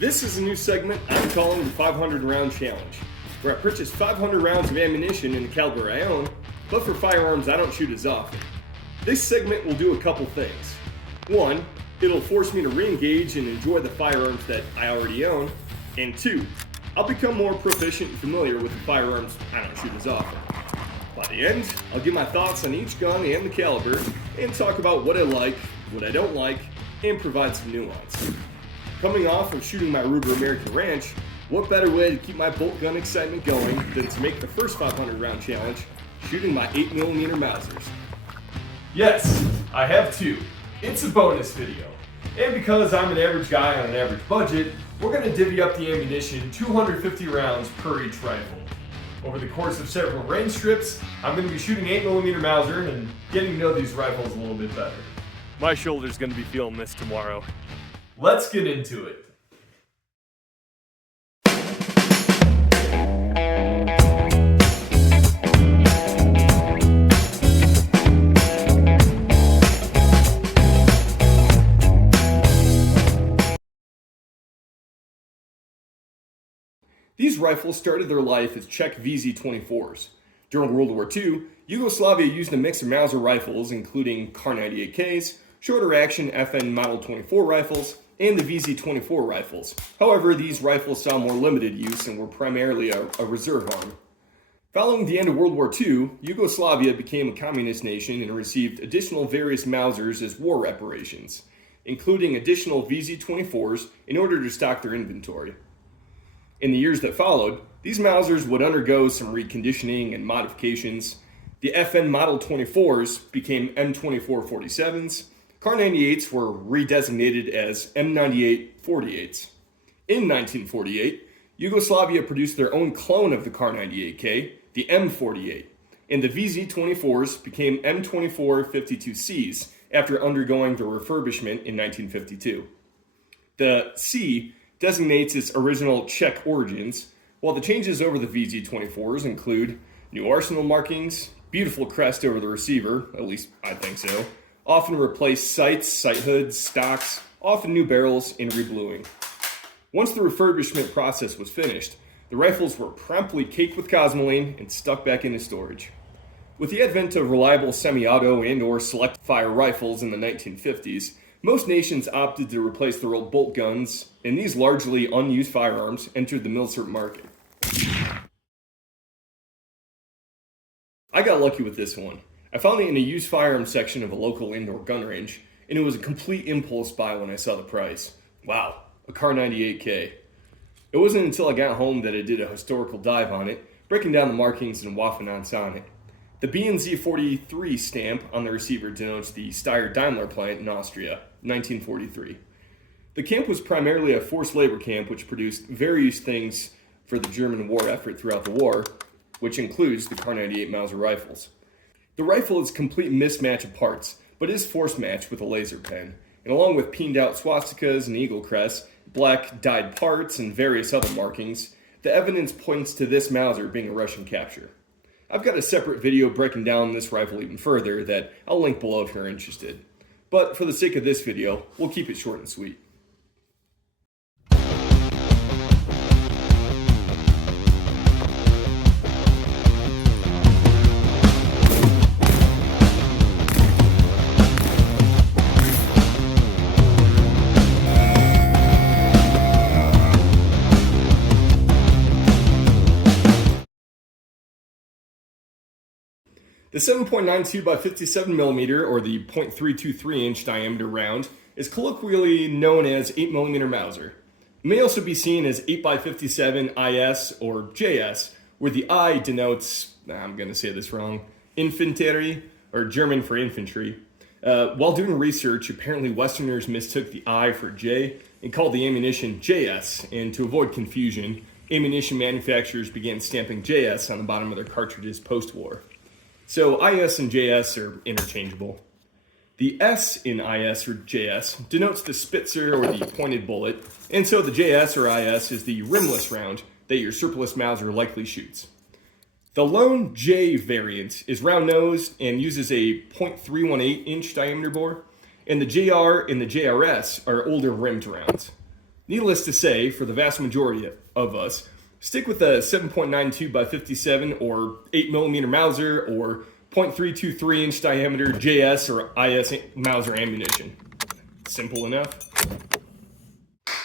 This is a new segment I'm calling the 500 round challenge, where I purchase 500 rounds of ammunition in the caliber I own, but for firearms I don't shoot as often. This segment will do a couple things. One, it'll force me to re-engage and enjoy the firearms that I already own, and two, I'll become more proficient and familiar with the firearms I don't shoot as often. By the end, I'll give my thoughts on each gun and the caliber, and talk about what I like, what I don't like, and provide some nuance. Coming off of shooting my Ruger American Ranch, what better way to keep my bolt gun excitement going than to make the first 500 round challenge shooting my 8mm Mausers. Yes, I have two. It's a bonus video. And because I'm an average guy on an average budget, we're going to divvy up the ammunition 250 rounds per each rifle. Over the course of several range trips, I'm going to be shooting 8mm Mauser and getting to know these rifles a little bit better. My shoulder's going to be feeling this tomorrow. Let's get into it. These rifles started their life as Czech VZ-24s. During World War II, Yugoslavia used a mix of Mauser rifles, including Kar98Ks, shorter action FN Model 24 rifles, and the VZ-24 rifles. However, these rifles saw more limited use and were primarily a reserve arm. Following the end of World War II, Yugoslavia became a communist nation and received additional various Mausers as war reparations, including additional VZ-24s in order to stock their inventory. In the years that followed, these Mausers would undergo some reconditioning and modifications. The FN Model 24s became M2447s. Kar98s were redesignated as M98 48s. In 1948, Yugoslavia produced their own clone of the Kar98K, the M48, and the VZ-24s became M24 52Cs after undergoing the refurbishment in 1952. The C designates its original Czech origins, while the changes over the VZ-24s include new arsenal markings, beautiful crest over the receiver, at least I think so, often replaced sights, sight hoods, stocks, often new barrels, and rebluing. Once the refurbishment process was finished, the rifles were promptly caked with Cosmoline and stuck back into storage. With the advent of reliable semi-auto and/or select fire rifles in the 1950s, most nations opted to replace their old bolt guns, and these largely unused firearms entered the military market. I got lucky with this one. I found it in a used firearms section of a local indoor gun range, and it was a complete impulse buy when I saw the price. Wow, a Kar98K. It wasn't until I got home that I did a historical dive on it, breaking down the markings and waffenance on it. The B&Z 43 stamp on the receiver denotes the Steyr-Daimler plant in Austria, 1943. The camp was primarily a forced labor camp which produced various things for the German war effort throughout the war, which includes the Kar98 Mauser rifles. The rifle is a complete mismatch of parts, but is force matched with a laser pen, and along with peened out swastikas and eagle crests, black dyed parts, and various other markings, the evidence points to this Mauser being a Russian capture. I've got a separate video breaking down this rifle even further that I'll link below if you're interested. But for the sake of this video, we'll keep it short and sweet. The 7.92 by 57mm, or the .323 inch diameter round, is colloquially known as 8mm Mauser. It may also be seen as 8 by 57 IS or JS, where the I denotes, I'm going to say this wrong, Infanterie, or German for infantry. While doing research, apparently Westerners mistook the I for J and called the ammunition JS, and to avoid confusion, ammunition manufacturers began stamping JS on the bottom of their cartridges post-war. So IS and JS are interchangeable. The S in IS or JS denotes the Spitzer or the pointed bullet, and so the JS or IS is the rimless round that your surplus Mauser likely shoots. The lone J variant is round-nosed and uses a .318 inch diameter bore, and the JR and the JRS are older rimmed rounds. Needless to say, for the vast majority of us, stick with a 7.92 by 57 or 8mm Mauser or .323 inch diameter JS or IS Mauser ammunition. Simple enough.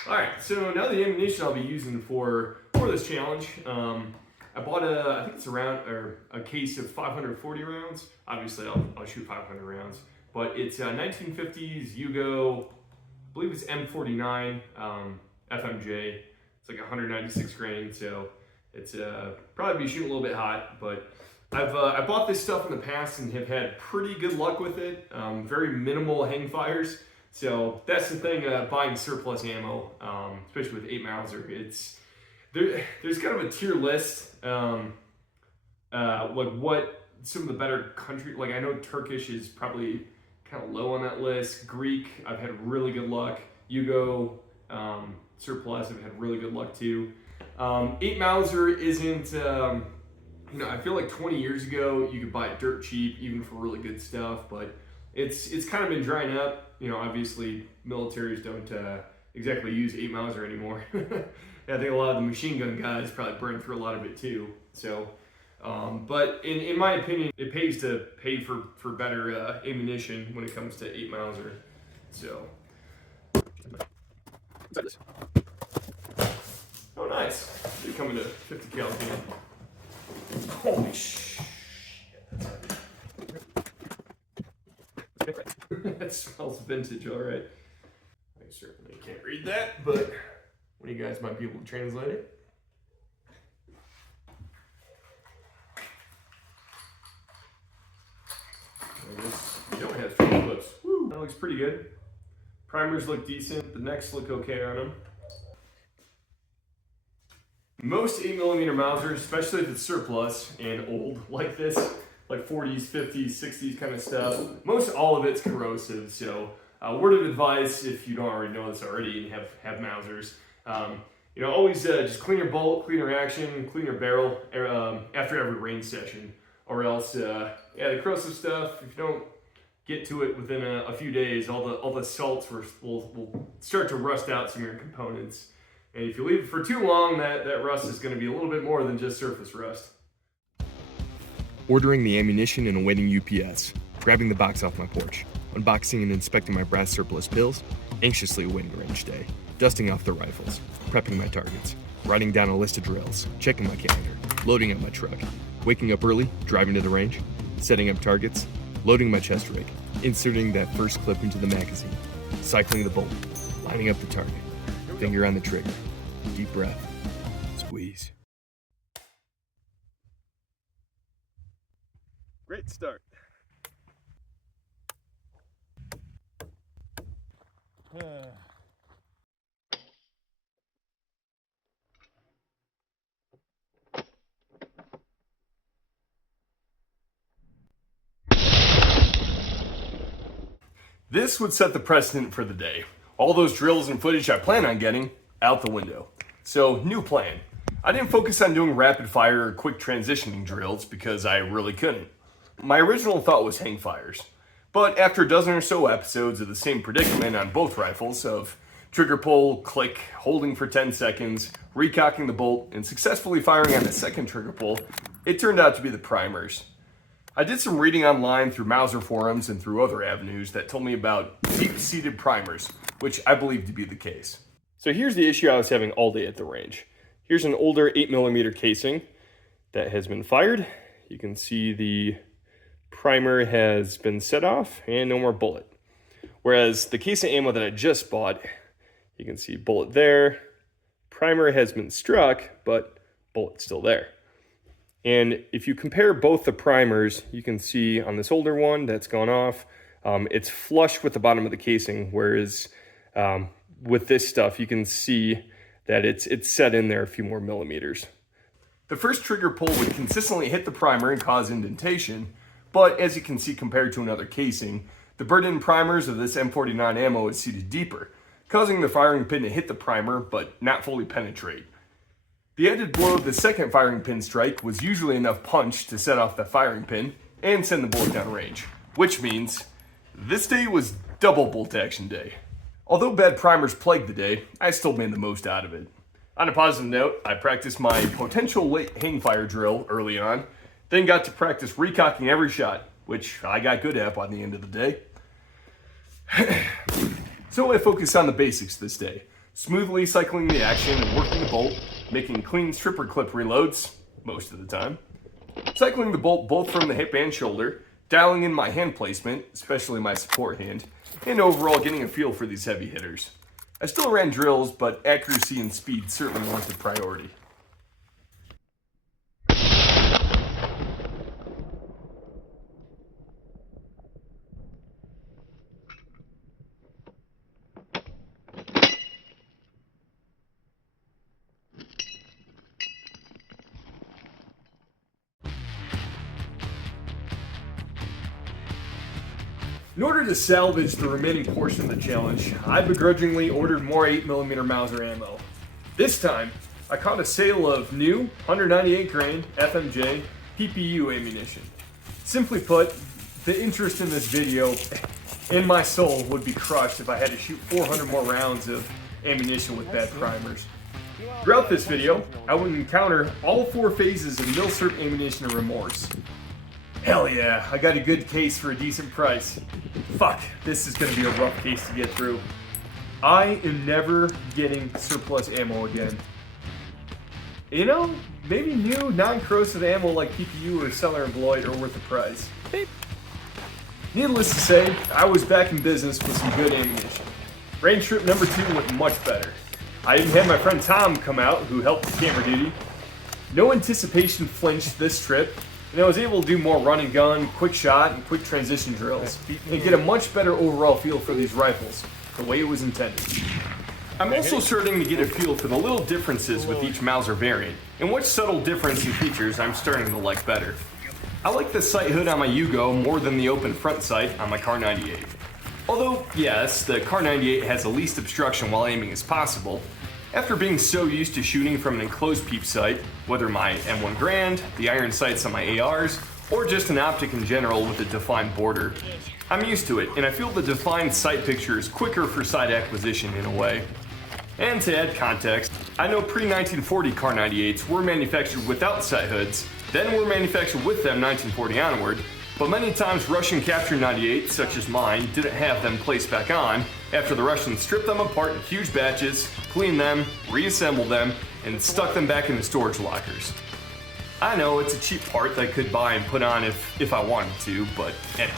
Alright, so now the ammunition I'll be using for this challenge, I bought I think it's a case of 540 rounds. Obviously I'll shoot 500 rounds, but it's 1950s Yugo, I believe it's M49 FMJ. It's like 196 grain, so it's probably be shooting a little bit hot, but I bought this stuff in the past and have had pretty good luck with it. Very minimal hang fires. So that's the thing, buying surplus ammo, especially with 8 Mauser. There's kind of a tier list, like what some of the better country, like I know Turkish is probably kind of low on that list. Greek, I've had really good luck. Yugo, surplus, I've had really good luck too. 8 Mauser isn't, I feel like 20 years ago you could buy it dirt cheap, even for really good stuff, but it's kind of been drying up. Obviously militaries don't exactly use 8 Mauser anymore. I think a lot of the machine gun guys probably burn through a lot of it too. So, but in my opinion, it pays to pay for better ammunition when it comes to 8 Mauser. So, oh nice, they come in a 50 cal can. Holy shit, that's heavy. That smells vintage, all right. I certainly can't read that, but one of you guys might be able to translate it. You don't have straight clips. Woo, that looks pretty good. Primers look decent. The necks look okay on them. Most 8mm Mausers, especially if it's surplus and old like this, like 40s, 50s, 60s kind of stuff, most all of it's corrosive. So word of advice, if you don't already know this already and have Mausers, always just clean your bolt, clean your action, clean your barrel after every range session, or else, the corrosive stuff, if you don't get to it within a few days, all the salts will start to rust out some of your components. And if you leave it for too long, that rust is going to be a little bit more than just surface rust. Ordering the ammunition and awaiting UPS, grabbing the box off my porch, unboxing and inspecting my brass surplus pills, anxiously awaiting range day, dusting off the rifles, prepping my targets, writing down a list of drills, checking my calendar, loading up my truck, waking up early, driving to the range, setting up targets, loading my chest rig, inserting that first clip into the magazine, cycling the bolt, lining up the target, finger on the trigger, deep breath, squeeze. Great start. This would set the precedent for the day. All those drills and footage I plan on getting, out the window. So, new plan. I didn't focus on doing rapid fire or quick transitioning drills because I really couldn't. My original thought was hang fires. But after a dozen or so episodes of the same predicament on both rifles of trigger pull, click, holding for 10 seconds, recocking the bolt, and successfully firing on the second trigger pull, it turned out to be the primers. I did some reading online through Mauser forums and through other avenues that told me about deep-seated primers, which I believe to be the case. So here's the issue I was having all day at the range. Here's an older 8mm casing that has been fired. You can see the primer has been set off and no more bullet. Whereas the case of ammo that I just bought, you can see bullet there, primer has been struck, but bullet's still there. And if you compare both the primers, you can see on this older one that's gone off, it's flush with the bottom of the casing, whereas with this stuff, you can see that it's set in there a few more millimeters. The first trigger pull would consistently hit the primer and cause indentation, but as you can see compared to another casing, the burden primers of this M49 ammo is seated deeper, causing the firing pin to hit the primer but not fully penetrate. The added blow of the second firing pin strike was usually enough punch to set off the firing pin and send the bullet down range, which means this day was double bolt action day. Although bad primers plagued the day, I still made the most out of it. On a positive note, I practiced my potential late hangfire drill early on, then got to practice recocking every shot, which I got good at by the end of the day. So I focused on the basics this day, smoothly cycling the action and working the bolt, making clean stripper clip reloads, most of the time, cycling the bolt both from the hip and shoulder, dialing in my hand placement, especially my support hand, and overall getting a feel for these heavy hitters. I still ran drills, but accuracy and speed certainly weren't the priority. In order to salvage the remaining portion of the challenge, I begrudgingly ordered more 8mm Mauser ammo. This time, I caught a sale of new 198 grain FMJ PPU ammunition. Simply put, the interest in this video and my soul would be crushed if I had to shoot 400 more rounds of ammunition with bad primers. Throughout this video, I would encounter all 4 phases of Milsurp ammunition and remorse. Hell yeah, I got a good case for a decent price. Fuck, this is gonna be a rough case to get through. I am never getting surplus ammo again. You know, maybe new non-corrosive ammo like PPU or Cellar & Bloyd are worth the price. Needless to say, I was back in business with some good ammunition. Range trip number 2 went much better. I even had my friend Tom come out, who helped with camera duty. No anticipation flinched this trip, and I was able to do more run and gun, quick shot, and quick transition drills, and get a much better overall feel for these rifles, the way it was intended. I'm also starting to get a feel for the little differences with each Mauser variant, and which subtle difference in features I'm starting to like better. I like the sight hood on my Yugo more than the open front sight on my Kar98. Although, yes, the Kar98 has the least obstruction while aiming as possible, after being so used to shooting from an enclosed peep sight, whether my M1 Grand, the iron sights on my ARs, or just an optic in general with a defined border, I'm used to it, and I feel the defined sight picture is quicker for sight acquisition in a way. And to add context, I know pre-1940 Kar98s were manufactured without sight hoods, then were manufactured with them 1940 onward, but many times Russian captured 98s, such as mine, didn't have them placed back on after the Russians stripped them apart in huge batches, cleaned them, reassembled them, and stuck them back in the storage lockers. I know it's a cheap part that I could buy and put on if I wanted to, but anyway.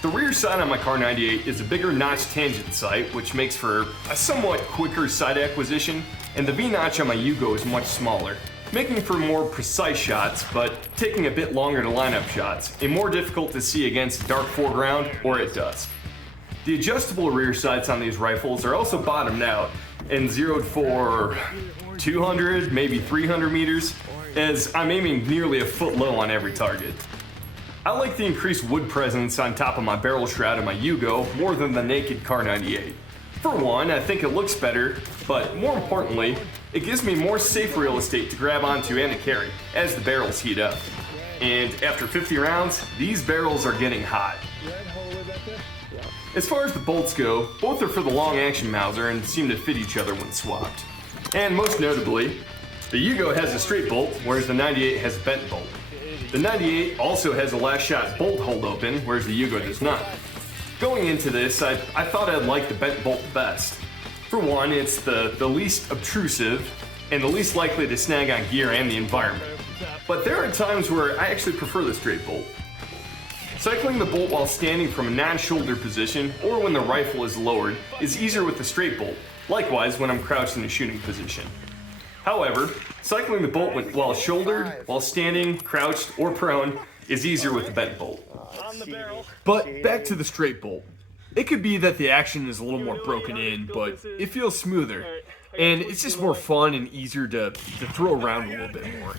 The rear sight on my Kar98 is a bigger notch tangent sight, which makes for a somewhat quicker sight acquisition, and the V-notch on my Yugo is much smaller, making for more precise shots, but taking a bit longer to line up shots, and more difficult to see against a dark foreground or at dusk. The adjustable rear sights on these rifles are also bottomed out and zeroed for 200, maybe 300 meters, as I'm aiming nearly a foot low on every target. I like the increased wood presence on top of my barrel shroud of my Yugo more than the naked Kar98. For one, I think it looks better, but more importantly, it gives me more safe real estate to grab onto and to carry as the barrels heat up. And after 50 rounds, these barrels are getting hot. As far as the bolts go, both are for the long action Mauser and seem to fit each other when swapped. And most notably, the Yugo has a straight bolt, whereas the 98 has a bent bolt. The 98 also has a last shot bolt hold open, whereas the Yugo does not. Going into this, I thought I'd like the bent bolt best. For one, it's the least obtrusive and the least likely to snag on gear and the environment. But there are times where I actually prefer the straight bolt. Cycling the bolt while standing from a non-shoulder position or when the rifle is lowered is easier with the straight bolt, likewise when I'm crouched in a shooting position. However, cycling the bolt while shouldered, while standing, crouched, or prone is easier with the bent bolt. But back to the straight bolt. It could be that the action is a little more broken in, but it feels smoother, and it's just more fun and easier to throw around a little bit more.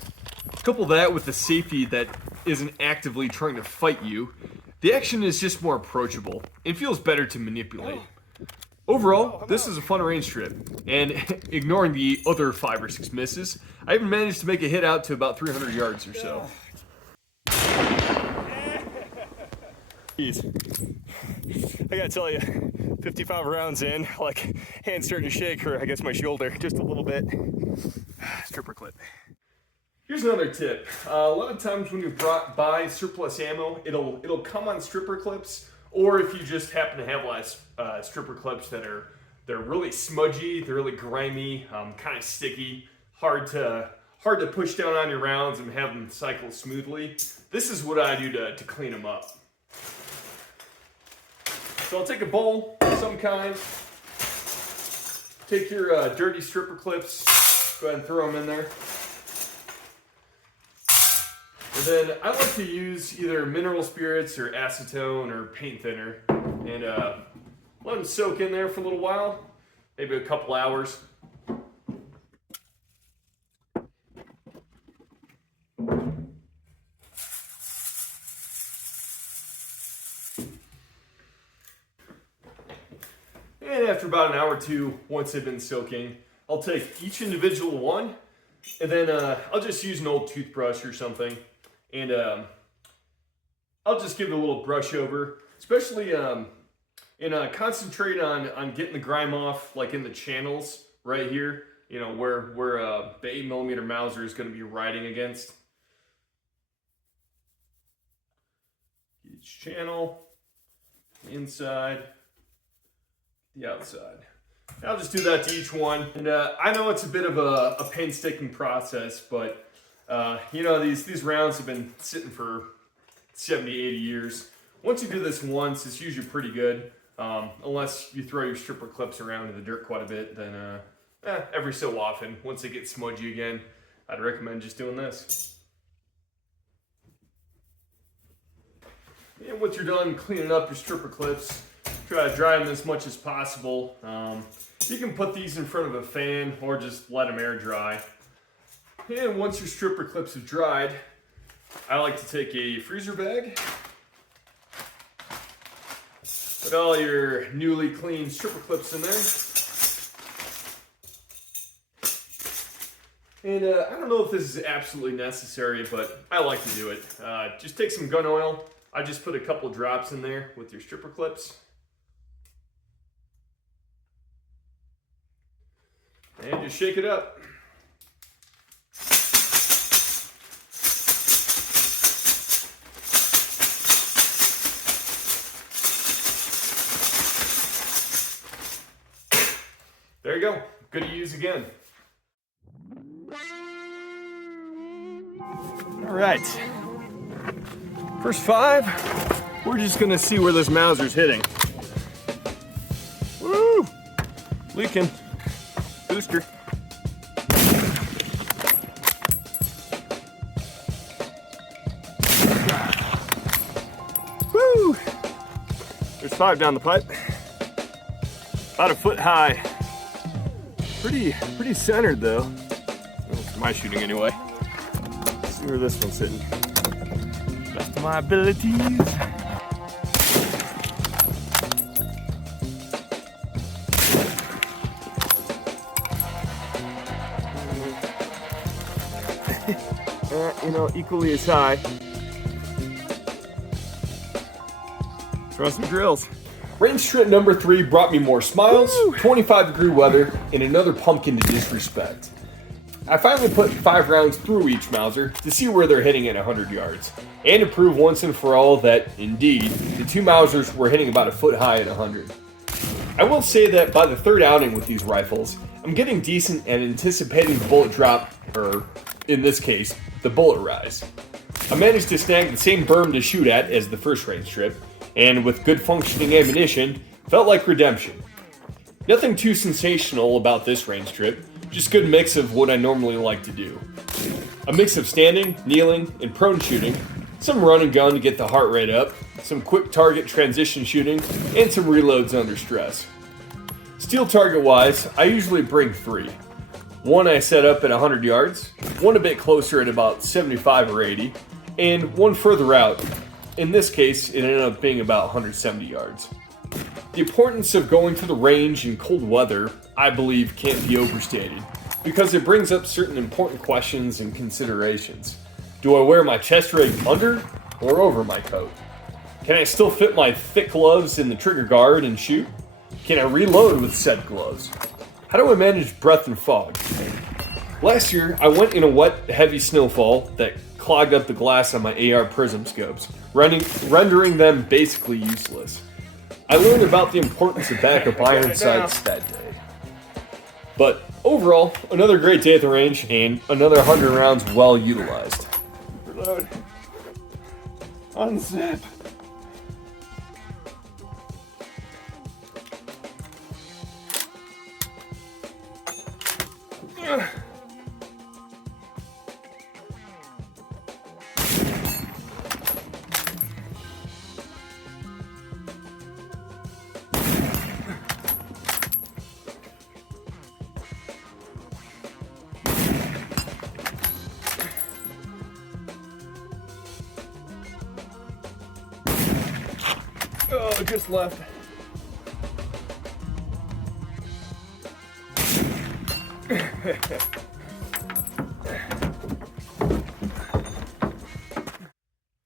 Couple that with the safety that isn't actively trying to fight you, the action is just more approachable and feels better to manipulate. Overall, this is a fun range trip, and ignoring the other 5 or 6 misses, I even managed to make a hit out to about 300 yards or so. Jeez. I gotta tell you, 55 rounds in, like hand's starting to shake, or I guess my shoulder, just a little bit. Stripper clip. Here's another tip. A lot of times when you buy surplus ammo, it'll come on stripper clips, or if you just happen to have less stripper clips they're really smudgy, they're really grimy, kind of sticky, hard to push down on your rounds and have them cycle smoothly. This is what I do to clean them up. So I'll take a bowl of some kind, take your dirty stripper clips, go ahead and throw them in there. And then I like to use either mineral spirits or acetone or paint thinner and let them soak in there for a little while, maybe a couple hours. And after about an hour or two, once they've been soaking, I'll take each individual one, and then I'll just use an old toothbrush or something, and I'll just give it a little brush over, especially and concentrate on getting the grime off, like in the channels right here, you know, where the 8mm Mauser is going to be riding against. Each channel, inside, the outside. I'll just do that to each one. And I know it's a bit of a painstaking process, but you know, these rounds have been sitting for 70, 80 years. Once you do this once, it's usually pretty good. Unless you throw your stripper clips around in the dirt quite a bit, then every so often, once they get smudgy again, I'd recommend just doing this. And once you're done cleaning up your stripper clips, try to dry them as much as possible. You can put these in front of a fan or just let them air dry. And once your stripper clips have dried, I like to take a freezer bag, put all your newly cleaned stripper clips in there. And I don't know if this is absolutely necessary, but I like to do it. Just take some gun oil. I just put a couple drops in there with your stripper clips. And just shake it up. There you go. Good to use again. All right. First 5, we're just gonna see where this Mauser's hitting. Woo! Leaking. Booster. Woo! There's 5 down the pipe. About a foot high. Pretty centered though. Well, for my shooting anyway. Let's see where this one's sitting. Best of my abilities. You know, equally as high. Throw some drills. Range trip number 3 brought me more smiles, 25-degree weather, and another pumpkin to disrespect. I finally put 5 rounds through each Mauser to see where they're hitting at 100 yards, and to prove once and for all that, indeed, the 2 Mausers were hitting about a foot high at 100. I will say that by the 3rd outing with these rifles, I'm getting decent at anticipating the bullet drop, or, in this case, the bullet rise. I managed to snag the same berm to shoot at as the first range trip, and with good functioning ammunition, felt like redemption. Nothing too sensational about this range trip, just good mix of what I normally like to do. A mix of standing, kneeling, and prone shooting, some run and gun to get the heart rate up, some quick target transition shooting, and some reloads under stress. Steel target wise, I usually bring 3. One I set up at 100 yards, one a bit closer at about 75 or 80, and one further out. In this case, it ended up being about 170 yards. The importance of going to the range in cold weather, I believe, can't be overstated, because it brings up certain important questions and considerations. Do I wear my chest rig under or over my coat? Can I still fit my thick gloves in the trigger guard and shoot? Can I reload with said gloves? How do I manage breath and fog? Last year, I went in a wet, heavy snowfall that clogged up the glass on my AR prism scopes, rendering them basically useless. I learned about the importance of backup iron sights that day. But overall, another great day at the range and another 100 rounds well utilized. Reload. Unzip. Oh, just left.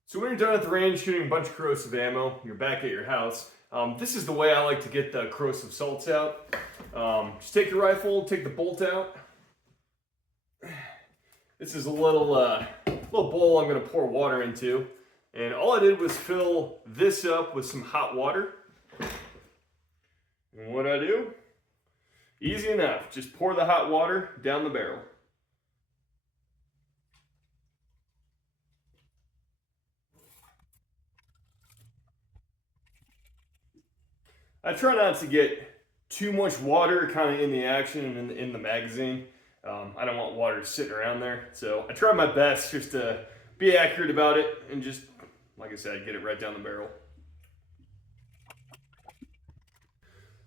So when you're done at the range shooting a bunch of corrosive ammo, you're back at your house. This is the way I like to get the corrosive salts out. Just take your rifle, take the bolt out. This is a little bowl I'm going to pour water into. And all I did was fill this up with some hot water. And what I do? Easy enough. Just pour the hot water down the barrel. I try not to get too much water kind of in the action and in the magazine. I don't want water sitting around there. So I try my best just to be accurate about it and just, like I said, get it right down the barrel.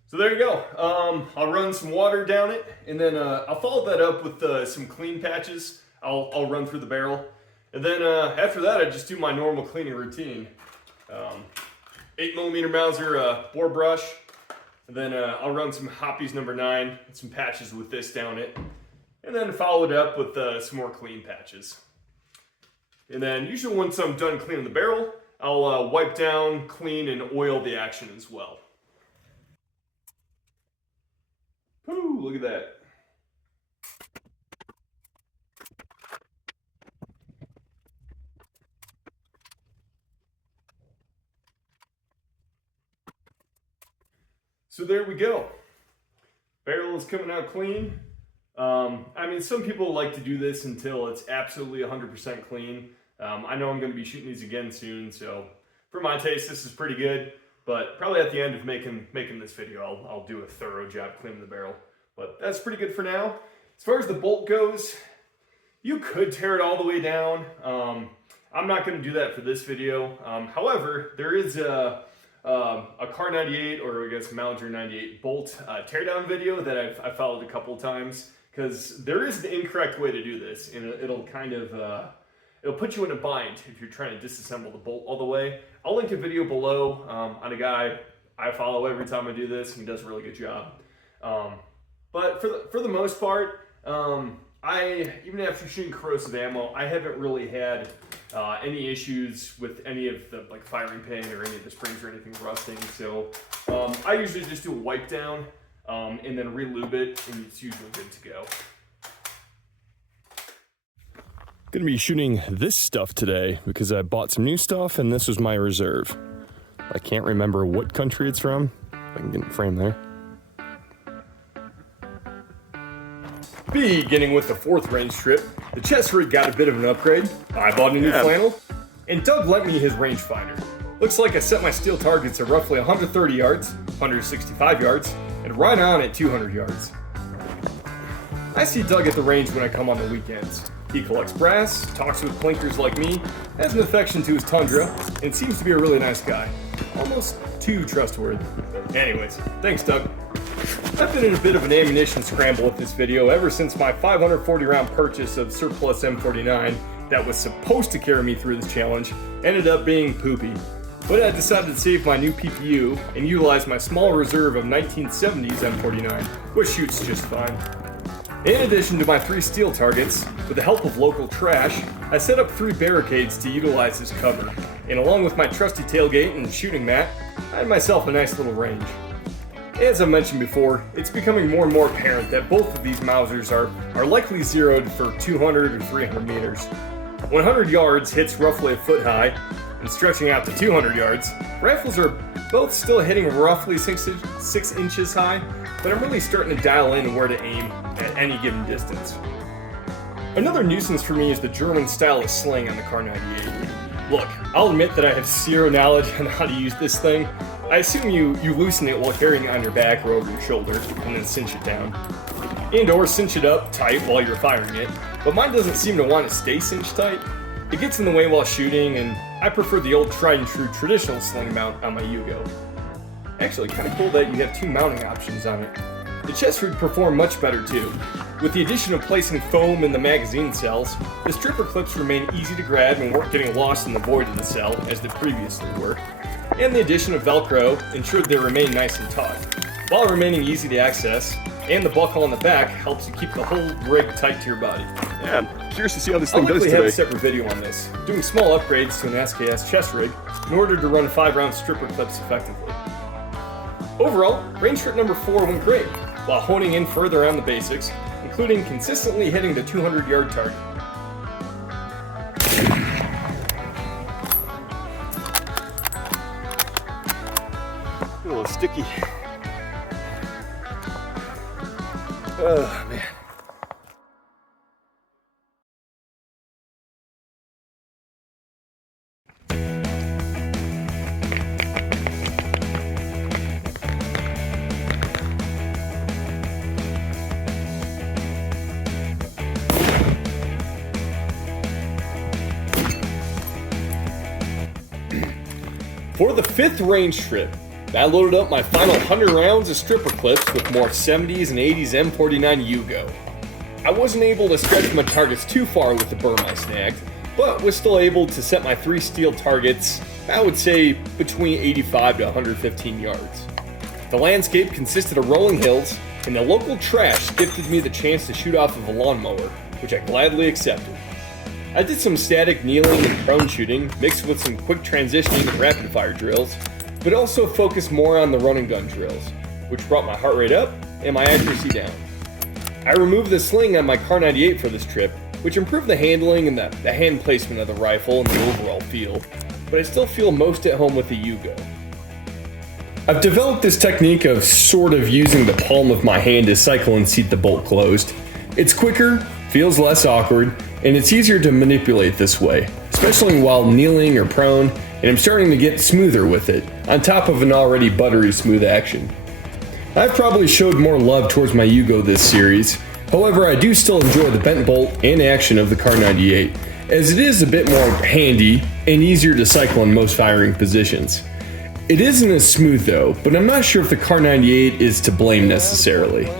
So there you go. I'll run some water down it, and then I'll follow that up with some clean patches. I'll run through the barrel. And then after that, I just do my normal cleaning routine. 8mm Mauser bore brush. And then I'll run some Hoppies number 9 and some patches with this down it. And then follow it up with some more clean patches. And then usually once I'm done cleaning the barrel, I'll wipe down, clean, and oil the action as well. Woo, look at that. So there we go. Barrel is coming out clean. I mean, some people like to do this until it's absolutely 100% clean. I know I'm going to be shooting these again soon, so for my taste, this is pretty good. But probably at the end of making this video, I'll do a thorough job cleaning the barrel. But that's pretty good for now. As far as the bolt goes, you could tear it all the way down. I'm not going to do that for this video. However, there is a Car 98, or I guess Mauser 98 bolt teardown video that I've followed a couple of times, because there is an incorrect way to do this, and it'll kind of it'll put you in a bind if you're trying to disassemble the bolt all the way. I'll link a video below on a guy I follow every time I do this, and he does a really good job. But for the most part, even after shooting corrosive ammo, I haven't really had any issues with any of the firing pin or any of the springs or anything rusting. So I usually just do a wipe down and then re-lube it, and it's usually good to go. Gonna be shooting this stuff today because I bought some new stuff and this was my reserve. I can't remember what country it's from. If I can get in frame there. Beginning with the 4th range trip, the chest rig got a bit of an upgrade. I bought a new flannel, and Doug lent me his rangefinder. Looks like I set my steel targets at roughly 130 yards, 165 yards, and right on at 200 yards. I see Doug at the range when I come on the weekends. He collects brass, talks with plinkers like me, has an affection to his Tundra, and seems to be a really nice guy. Almost too trustworthy. Anyways, thanks Doug. I've been in a bit of an ammunition scramble with this video ever since my 540 round purchase of surplus M49 that was supposed to carry me through this challenge ended up being poopy. But I decided to save my new PPU and utilize my small reserve of 1970s M49, which shoots just fine. In addition to my 3 steel targets, with the help of local trash, I set up 3 barricades to utilize as cover, and along with my trusty tailgate and shooting mat, I had myself a nice little range. As I mentioned before, it's becoming more and more apparent that both of these Mausers are likely zeroed for 200 or 300 meters. 100 yards hits roughly a foot high, and stretching out to 200 yards, rifles are both still hitting roughly 6 inches high, but I'm really starting to dial in where to aim at any given distance. Another nuisance for me is the German style of sling on the Kar98. Look, I'll admit that I have zero knowledge on how to use this thing. I assume you loosen it while carrying it on your back or over your shoulder, and then cinch it down. And/or cinch it up tight while you're firing it, but mine doesn't seem to want to stay cinched tight. It gets in the way while shooting, and I prefer the old tried and true traditional sling mount on my Yugo. Actually, kind of cool that you have two mounting options on it. The chest would perform much better too. With the addition of placing foam in the magazine cells, the stripper clips remain easy to grab and weren't getting lost in the void of the cell as they previously were. And the addition of Velcro ensured they remain nice and taut, while remaining easy to access, and the buckle on the back helps you keep the whole rig tight to your body. Yeah, I'm curious to see how this I'll thing does likely have a today. separate video on this, doing small upgrades to an SKS chest rig in order to run 5-round stripper clips effectively. Overall, range trip number 4 went great, while honing in further on the basics, including consistently hitting the 200-yard target. A little sticky. Oh, man. For the 5th range trip, I loaded up my final 100 rounds of stripper clips with more 70s and 80s M49 Yugo. I wasn't able to stretch my targets too far with the berm I snagged, but was still able to set my 3 steel targets, I would say, between 85 to 115 yards. The landscape consisted of rolling hills, and the local trash gifted me the chance to shoot off of a lawnmower, which I gladly accepted. I did some static kneeling and prone shooting, mixed with some quick transitioning and rapid fire drills, but also focused more on the run and gun drills, which brought my heart rate up and my accuracy down. I removed the sling on my Kar98 for this trip, which improved the handling and the hand placement of the rifle and the overall feel, but I still feel most at home with the Yugo. I've developed this technique of sort of using the palm of my hand to cycle and seat the bolt closed. It's quicker, feels less awkward, and it's easier to manipulate this way, especially while kneeling or prone, and I'm starting to get smoother with it, on top of an already buttery smooth action. I've probably showed more love towards my Yugo this series, however I do still enjoy the bent bolt and action of the Kar98, as it is a bit more handy and easier to cycle in most firing positions. It isn't as smooth though, but I'm not sure if the Kar98 is to blame necessarily.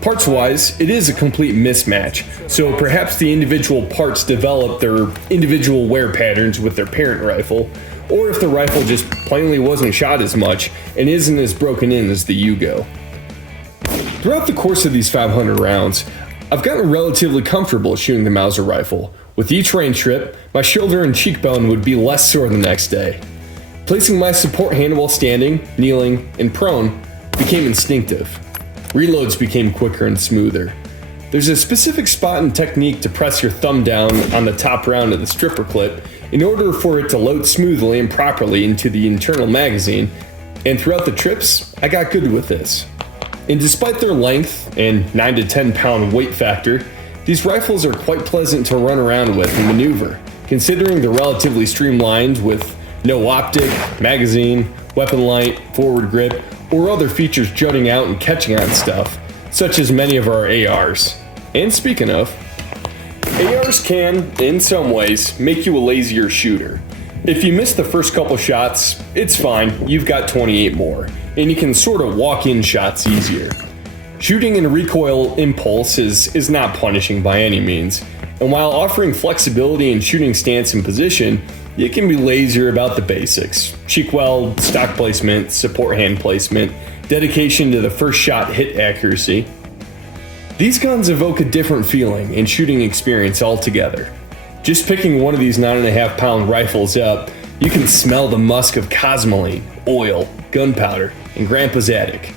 Parts-wise, it is a complete mismatch, so perhaps the individual parts develop their individual wear patterns with their parent rifle, or if the rifle just plainly wasn't shot as much and isn't as broken in as the Yugo. Throughout the course of these 500 rounds, I've gotten relatively comfortable shooting the Mauser rifle. With each range trip, my shoulder and cheekbone would be less sore the next day. Placing my support hand while standing, kneeling, and prone became instinctive. Reloads became quicker and smoother. There's a specific spot and technique to press your thumb down on the top round of the stripper clip in order for it to load smoothly and properly into the internal magazine, and throughout the trips, I got good with this. And despite their length and 9 to 10 pound weight factor, these rifles are quite pleasant to run around with and maneuver, considering they're relatively streamlined with no optic, magazine, weapon light, forward grip, or other features jutting out and catching on stuff, such as many of our ARs. And speaking of, ARs can, in some ways, make you a lazier shooter. If you miss the first couple shots, it's fine, you've got 28 more, and you can sort of walk in shots easier. Shooting in recoil impulse is not punishing by any means, and while offering flexibility in shooting stance and position, you can be lazier about the basics. Cheek weld, stock placement, support hand placement, dedication to the first shot hit accuracy. These guns evoke a different feeling and shooting experience altogether. Just picking one of these 9.5 pound rifles up, you can smell the musk of Cosmoline, oil, gunpowder, and Grandpa's attic.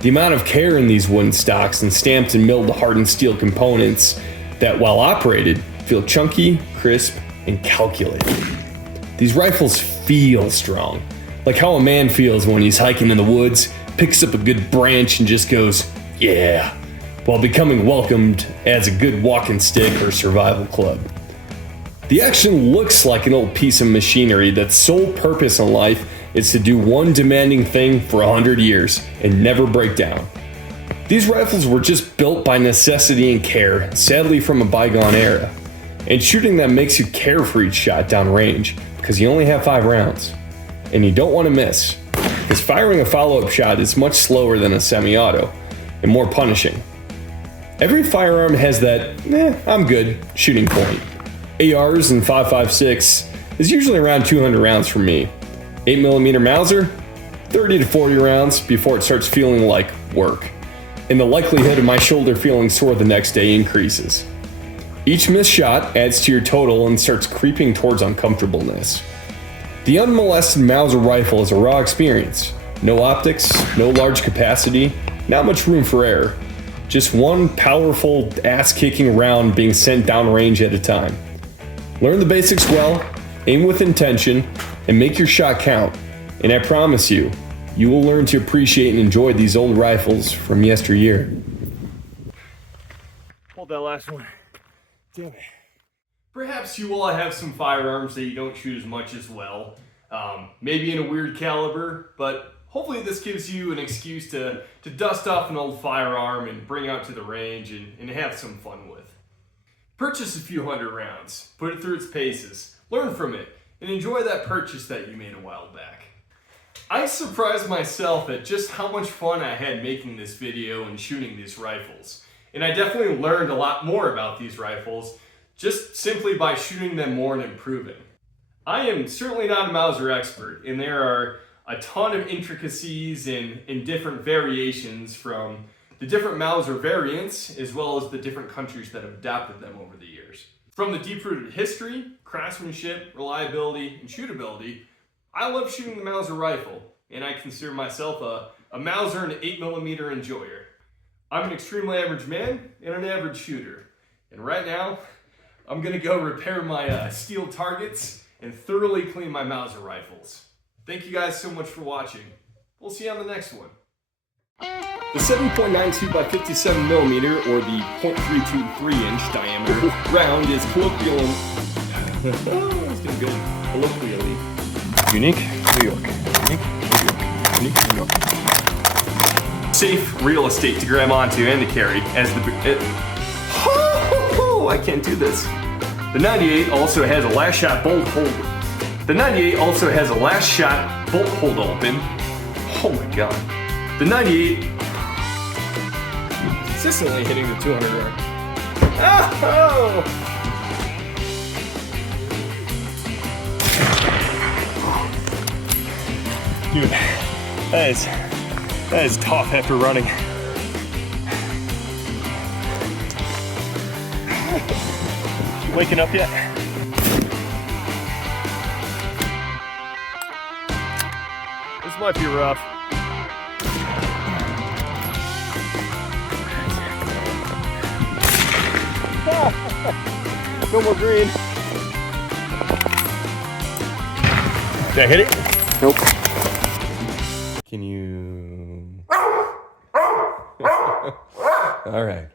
The amount of care in these wooden stocks and stamped and milled hardened steel components that, while operated, feel chunky, crisp, and calculated. These rifles feel strong, like how a man feels when he's hiking in the woods, picks up a good branch and just goes, yeah, while becoming welcomed as a good walking stick or survival club. The action looks like an old piece of machinery that's sole purpose in life is to do one demanding thing for 100 years and never break down. These rifles were just built by necessity and care, sadly from a bygone era. And shooting them makes you care for each shot downrange because you only have 5 rounds. And you don't want to miss, because firing a follow-up shot is much slower than a semi-auto and more punishing. Every firearm has that, I'm good shooting point. ARs and 5.56 is usually around 200 rounds for me. 8mm Mauser, 30 to 40 rounds before it starts feeling like work. And the likelihood of my shoulder feeling sore the next day increases. Each missed shot adds to your total and starts creeping towards uncomfortableness. The unmolested Mauser rifle is a raw experience. No optics, no large capacity, not much room for error. Just one powerful, ass-kicking round being sent downrange at a time. Learn the basics well, aim with intention, and make your shot count. And I promise you, you will learn to appreciate and enjoy these old rifles from yesteryear. Hold that last one. Damn it. Perhaps you will have some firearms that you don't shoot as much as well. Maybe in a weird caliber, but hopefully this gives you an excuse to dust off an old firearm and bring out to the range and have some fun with. Purchase a few hundred rounds, put it through its paces, learn from it, and enjoy that purchase that you made a while back. I surprised myself at just how much fun I had making this video and shooting these rifles. And I definitely learned a lot more about these rifles just simply by shooting them more and improving. I am certainly not a Mauser expert, and there are a ton of intricacies in different variations from the different Mauser variants, as well as the different countries that have adopted them over the years. From the deep-rooted history, craftsmanship, reliability, and shootability, I love shooting the Mauser rifle, and I consider myself a Mauser and 8mm enjoyer. I'm an extremely average man and an average shooter, and right now, I'm gonna go repair my steel targets and thoroughly clean my Mauser rifles. Thank you guys so much for watching. We'll see you on the next one. The 7.92 by 57mm, or the .323 inch diameter round is colloquially it's doing good. Colloquially Unique, New York. Unique, New York. Unique, New York. safe real estate to grab onto and to carry as I can't do this. The 98 also has a last shot bolt hold. The 98 also has a last shot bolt hold open. Oh my god. The 98 consistently hitting the 200 yard. Oh! Dude, that is tough after running. Waking up yet? This might be rough. No more green. Did I hit it? Nope. Can you? All right.